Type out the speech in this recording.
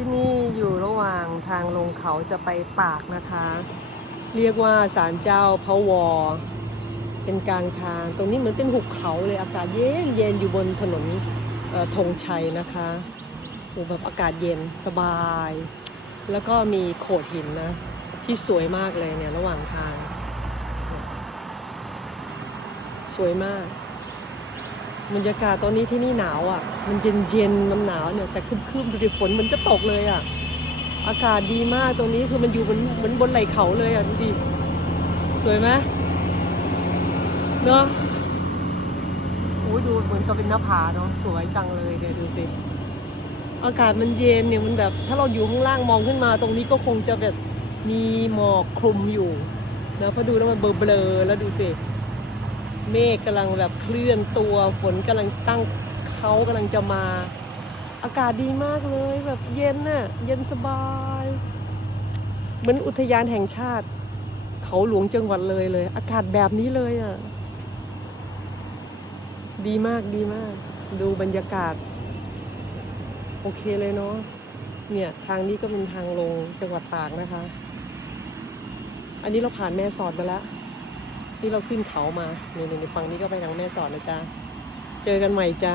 ที่นี่อยู่ระหว่างทางลงเขาจะไปตากนะคะ เรียกว่าศาลเจ้าพระวอ เป็นกลางทาง ตรงนี้เหมือนเป็นหุบเขาเลยอากาศเย็นเย็นอยู่บนถนนธงชัยนะคะโอ้แบบอากาศเย็นสบาย แล้วก็มีโขดหินนะ ที่สวยมากเลยเนี่ยระหว่างทาง สวยมาก บรรยากาศตอนนี้ที่นี่หนาวอะ่ะ มันเย็นเย็นมันหนาวเนี่ยแต่ครึมๆดูดิฝนมันจะตกเลยอะ่ะ อากาศดีมากตรงนี้คือมันอยู่บนเหมือนบนไหล่เขาเลยอะ่ะดูดิสวยไหมเนาะโอ้ยดูเหมือนกับเป็นหน้าผาเนาะสวยจังเลยเดี๋ยวดูสิอากาศมันเย็นเนี่ยมันแบบ ถ้าเราอยู่ข้างล่างมองขึ้นมา ตรงนี้ก็คงจะแบบมีหมอกคลุมอยู่นะพราะดูแล้วมันเบลอๆแล้วดูสิ เมฆกำลังแบบเคลื่อนตัวฝนกำลังตั้งเขากำลังจะมา อากาศดีมากเลยแบบเย็นน่ะเย็นสบาย เหมือนอุทยานแห่งชาติ เขาหลวงจังหวัดเลยเลย อากาศแบบนี้เลยอะ ดีมากดีมาก ดูบรรยากาศ โอเคเลยเนาะเนี่ยทางนี้ก็เป็นทางลงจังหวัดตากนะคะ อันนี้เราผ่านแม่สอดมาแล้ว ที่เราขึ้นเขามานี่ในฝั่งนี้ก็ไปทางแม่สอดนะจ๊ะ เจอกันใหม่จ้า